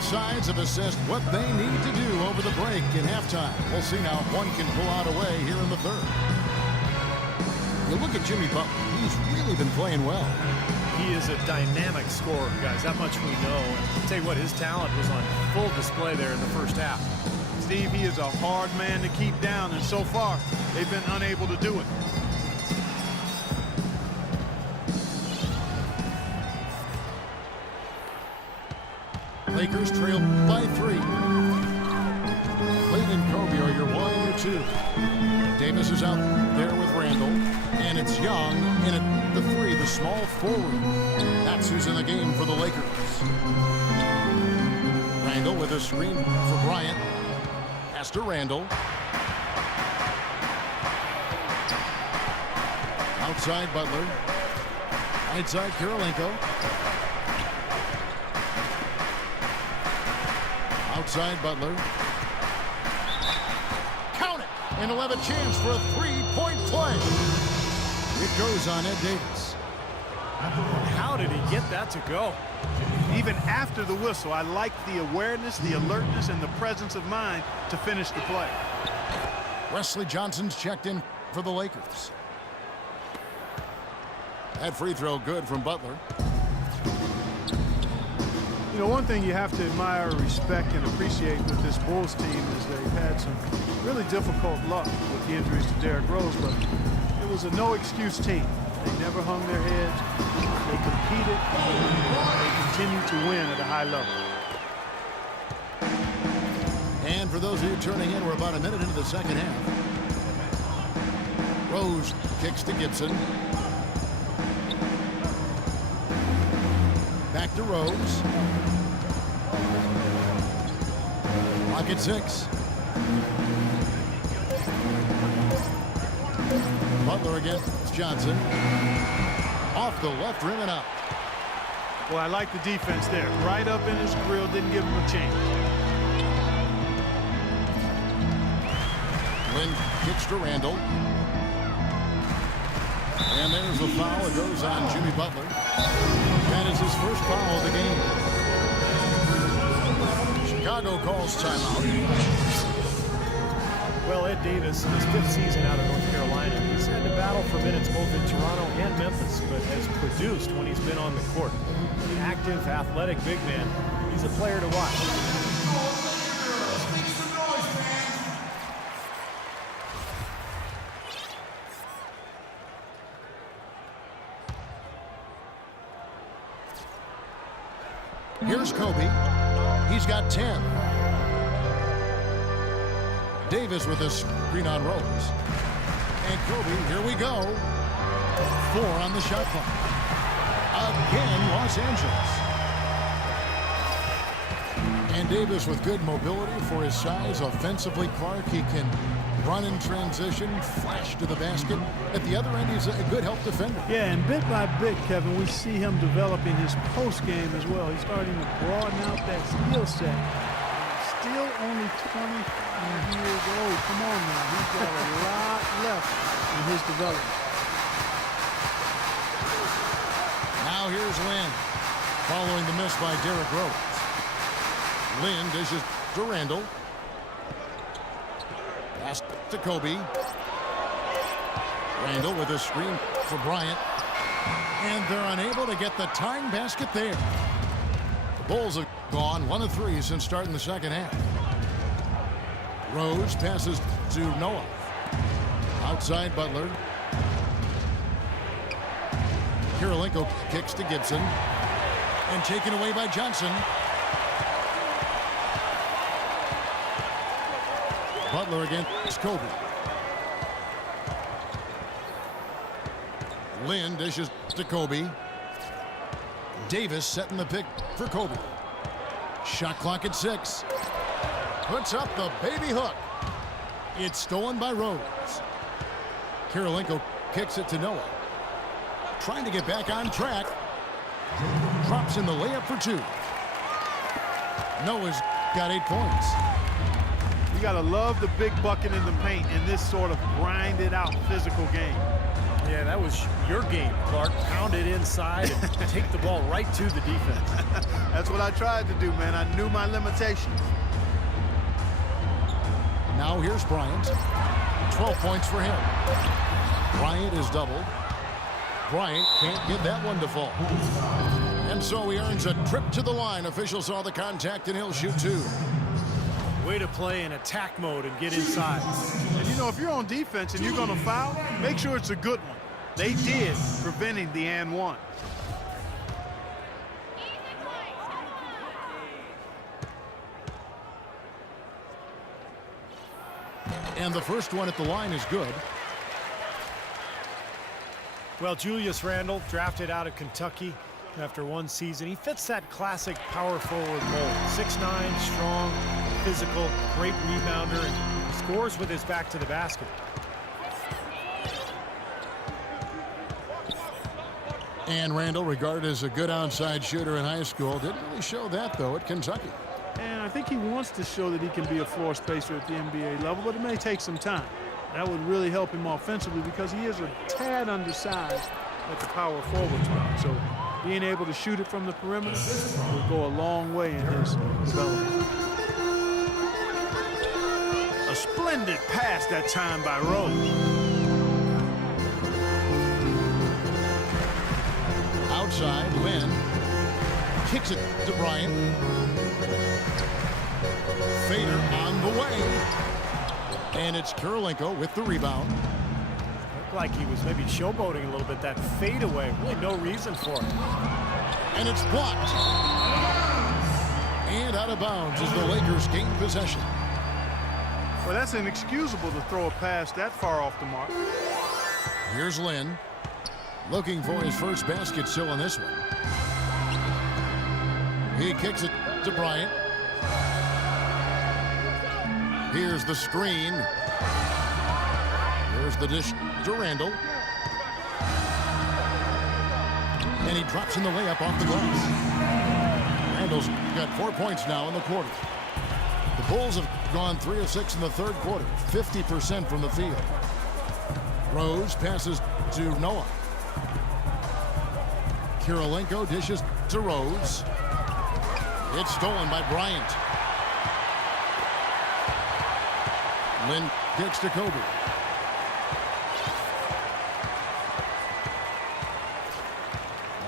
Both sides have assessed what they need to do over the break in halftime. We'll see now if one can pull out a way here in the third. You look at Jimmy Butler. He's really been playing well. He is a dynamic scorer, guys. That much we know. And I'll tell you what, his talent was on full display there in the first half. Steve, he is a hard man to keep down, and so far, they've been unable to do it. Lakers trail by 3. Lin and Kobe are your 1 and your 2. Davis is out there with Randall. And it's Young in at the 3, the small forward. That's who's in the game for the Lakers. Randall with a screen for Bryant. Pass to Randall. Outside Butler. Right side Kirilenko. Outside Butler. Count it! And he'll have a chance for a 3-point play. It goes on Ed Davis. How did he get that to go? Even after the whistle, I like the awareness, the alertness, and the presence of mind to finish the play. Wesley Johnson's checked in for the Lakers. That free throw good from Butler. You know, one thing you have to admire, respect, and appreciate with this Bulls team is they've had some really difficult luck with the injuries to Derrick Rose, but it was a no-excuse team. They never hung their heads. They competed. They continue to win at a high level. And for those of you turning in, we're about a minute into the second half. Rose kicks to Gibson. Back to Rose. Clock at 6. Butler against Johnson. Off the left rim and up. Well, I like the defense there. Right up in his grill, didn't give him a chance. Lin kicks to Randall. And there's the foul. It goes on Jimmy Butler. That is his first foul of the game. Chicago calls timeout. Well, Ed Davis, in his 5th season out of North Carolina, he's had to battle for minutes both in Toronto and Memphis, but has produced when he's been on the court. An active, athletic big man. He's a player to watch. Here's Kobe. He's got 10. Davis with a screen on Rose. And Kobe, here we go. 4 on the shot clock. Again, Los Angeles. And Davis with good mobility for his size. Offensively, Clark, he can run in transition, flash to the basket. At the other end, he's a good help defender. Yeah, and bit by bit, Kevin, we see him developing his post game as well. He's starting to broaden out that skill set. Still only 25 years old. Come on now. He's got a lot left in his development. Now here's Lin, following the miss by Derrick Rose. Lin dishes to Randall. Pass to Kobe. Randall with a screen for Bryant. And they're unable to get the tying basket there. The Bulls have gone 1 of 3 since starting the second half. Rose passes to Noah. Outside Butler. Kirilenko kicks to Gibson. And taken away by Johnson. Butler against Kobe. Lin dishes to Kobe. Davis setting the pick for Kobe. Shot clock at 6. Puts up the baby hook. It's stolen by Rose. Kirilenko kicks it to Noah. Trying to get back on track. Drops in the layup for 2. Noah's got 8 points. You got to love the big bucket in the paint in this sort of grinded out physical game. Yeah, that was your game, Clark. Pound it inside and take the ball right to the defense. That's what I tried to do, man. I knew my limitations. Now here's Bryant. 12 points for him. Bryant is doubled. Bryant can't get that one to fall. And so he earns a trip to the line. Officials saw the contact, and he'll shoot 2. Way to play in attack mode and get inside. And you know, if you're on defense and you're going to foul, make sure it's a good one. They did, preventing the and one. And the first one at the line is good. Well, Julius Randle, drafted out of Kentucky after one season. He fits that classic power forward mold. 6'9", strong, physical, great rebounder, and scores with his back to the basket. And Randle, regarded as a good outside shooter in high school, didn't really show that, though, at Kentucky. And I think he wants to show that he can be a floor spacer at the NBA level, but it may take some time. That would really help him offensively because he is a tad undersized at the power forward spot. So being able to shoot it from the perimeter will go a long way in his development. A splendid pass that time by Rose. Outside, Lynn kicks it to Bryant. Fader on the way. And it's Kirilenko with the rebound. Looked like he was maybe showboating a little bit. That fadeaway, really no reason for it. And it's blocked. And out of bounds as the Lakers gain possession. Well, that's inexcusable to throw a pass that far off the mark. Here's Lynn. Looking for his first basket still in this one. He kicks it to Bryant. Here's the screen. Here's the dish to Randle. And he drops in the layup off the glass. Randle's got 4 points now in the quarter. The Bulls have gone 3 of 6 in the third quarter, 50% from the field. Rose passes to Noah. Kirilenko dishes to Rose. It's stolen by Bryant. Lynn kicks to Kobe.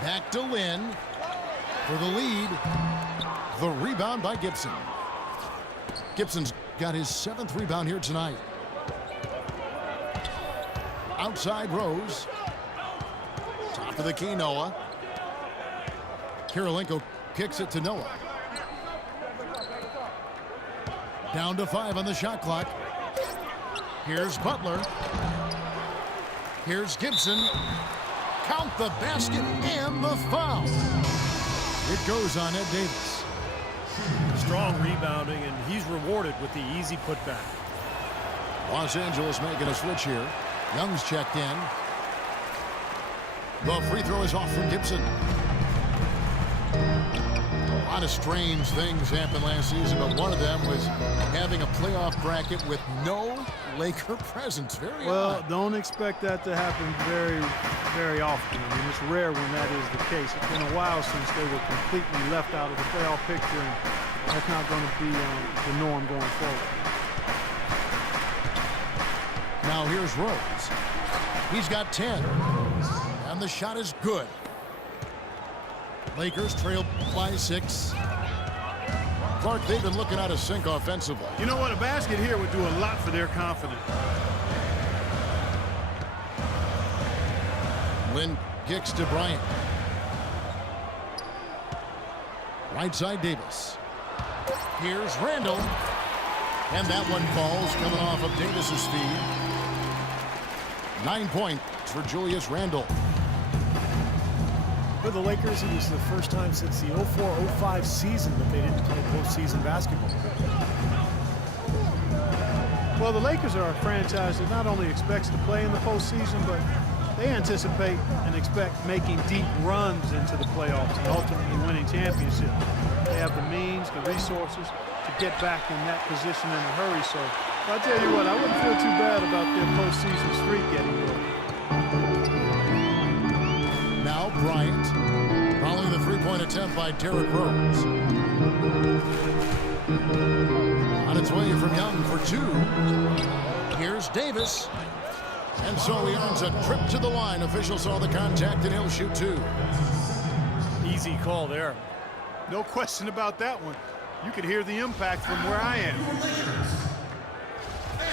Back to Lynn for the lead. The rebound by Gibson. Gibson's got his 7th rebound here tonight. Outside Rose. Top of the key, Noah. Kirilenko kicks it to Noah. Down to 5 on the shot clock. Here's Butler. Here's Gibson. Count the basket and the foul. It goes on Ed Davis. Strong rebounding, and he's rewarded with the easy putback. Los Angeles making a switch here. Young's checked in. The free throw is off from Gibson. A lot of strange things happened last season, but one of them was having a playoff bracket with no Laker presence. Very odd. Don't expect that to happen very often. I mean, it's rare when that is the case. It's been a while since they were completely left out of the playoff picture, and that's not going to be the norm going forward. Now here's Rose. He's got 10, and the shot is good. Lakers trail by 6. Clark, they've been looking out of sync offensively. You know what? A basket here would do a lot for their confidence. Lynn kicks to Bryant. Right side Davis. Here's Randle. And that one falls coming off of Davis's feed. 9 points for Julius Randle. For the Lakers, it was the first time since the 04-05 season that they didn't play postseason basketball. Well, the Lakers are a franchise that not only expects to play in the postseason, but they anticipate and expect making deep runs into the playoffs and ultimately winning championships. They have the means, the resources to get back in that position in a hurry. So I'll tell you what, I wouldn't feel too bad about their postseason streak getting going. Now Bryant, following the three-point attempt by Derrick Rose. On its way from Young for two. Here's Davis. And so he earns a trip to the line. Official saw the contact and he'll shoot two. Easy call there. No question about that one. You could hear the impact from where I am.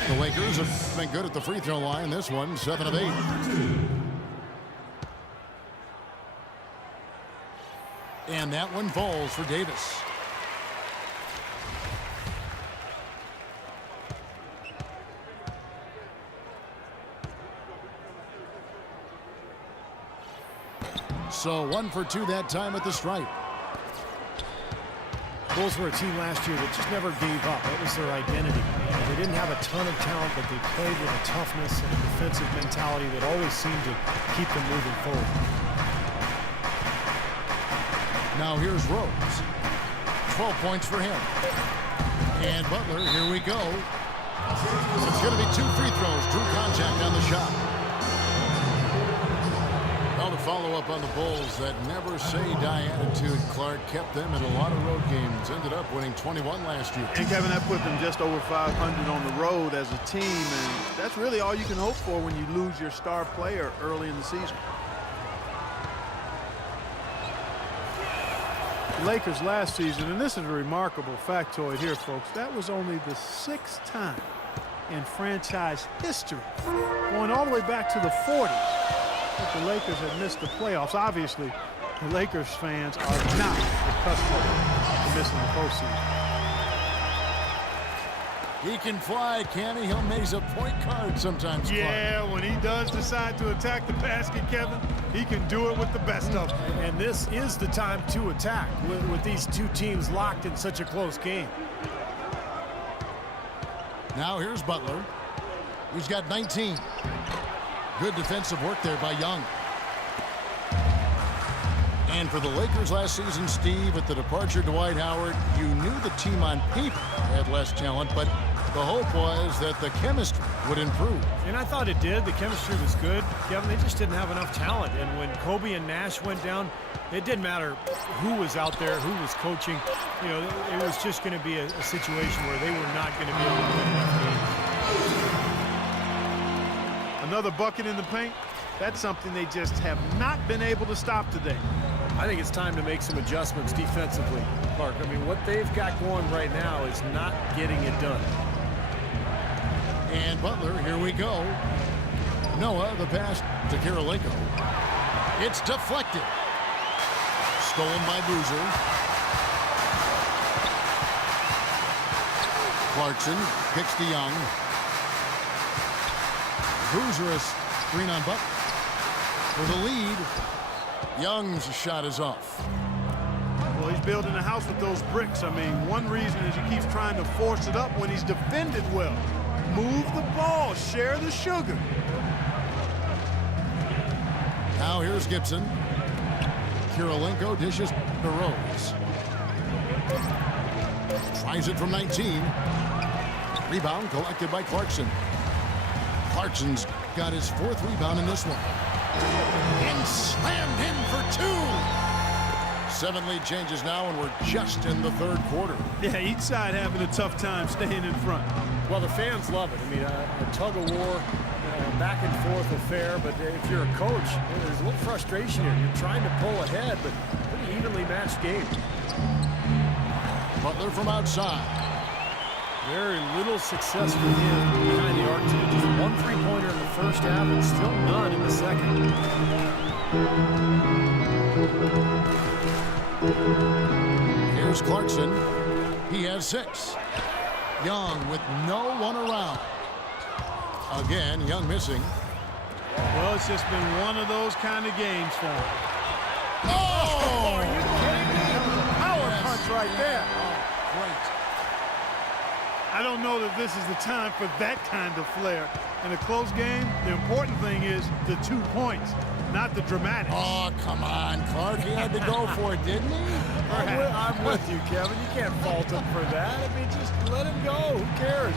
The Lakers have been good at the free throw line. This one, 7 of 8. And that one falls for Davis. So 1 for 2 that time at the stripe. Bulls were a team last year that just never gave up. That was their identity. They didn't have a ton of talent, but they played with a toughness and a defensive mentality that always seemed to keep them moving forward. Now here's Rose. 12 points for him. And Butler, here we go. It's going to be 2 free throws. Drew contact on the shot. Well, to follow up on the Bulls, that never-say-die attitude, Clark, kept them in a lot of road games. Ended up winning 21 last year. And Kevin, that put them just over 500 on the road as a team, and that's really all you can hope for when you lose your star player early in the season. Lakers last season, and this is a remarkable factoid here, folks, that was only the 6th time in franchise history, going all the way back to the 40s, that the Lakers had missed the playoffs. Obviously, the Lakers fans are not accustomed to missing the postseason. He can fly, can he? He'll maze a point guard sometimes, Clark. Yeah, when he does decide to attack the basket, Kevin, he can do it with the best of them. And this is the time to attack with these two teams locked in such a close game. Now here's Butler. He's got 19. Good defensive work there by Young. And for the Lakers last season, Steve, at the departure of Dwight Howard, you knew the team on paper had less talent, but the hope was that the chemistry would improve. And I thought it did. The chemistry was good. Kevin, they just didn't have enough talent. And when Kobe and Nash went down, it didn't matter who was out there, who was coaching. You know, it was just going to be a situation where they were not going to be able to win enough games. Another bucket in the paint, that's something they just have not been able to stop today. I think it's time to make some adjustments defensively, Clark. I mean, what they've got going right now is not getting it done. And Butler, here we go. Noah, the pass to Kirilenko. It's deflected. Stolen by Boozer. Clarkson kicks to Young. Boozer is screen on Butler. For the lead, Young's shot is off. Well, he's building a house with those bricks. I mean, one reason is he keeps trying to force it up when he's defended well. Move the ball, share the sugar. Now here's Gibson. Kirilenko dishes to Rose. Tries it from 19. Rebound collected by Clarkson. Clarkson's got his 4th rebound in this one. And slammed in for 2. 7 lead changes now, and we're just in the 3rd quarter. Yeah, each side having a tough time staying in front. Well, the fans love it. I mean, a tug-of-war, back and forth affair. But if you're a coach, there's a little frustration here. You're trying to pull ahead, but pretty evenly matched game. Butler from outside. Very little success for him behind the arc. Just 1 3-pointer in the first half and still none in the second. Here's Clarkson. He has 6. Young with no one around. Again, Young missing. Well, it's just been one of those kind of games for him. Oh! Are you kidding me? That was a power punch right there. Great. I I don't know that this is the time for that kind of flair. In a close game, the important thing is the 2 points, not the dramatics. Oh, come on, Clark. He had to go for it, didn't he? I'm with you, Kevin. You can't fault him for that. I mean, just let him go. Who cares?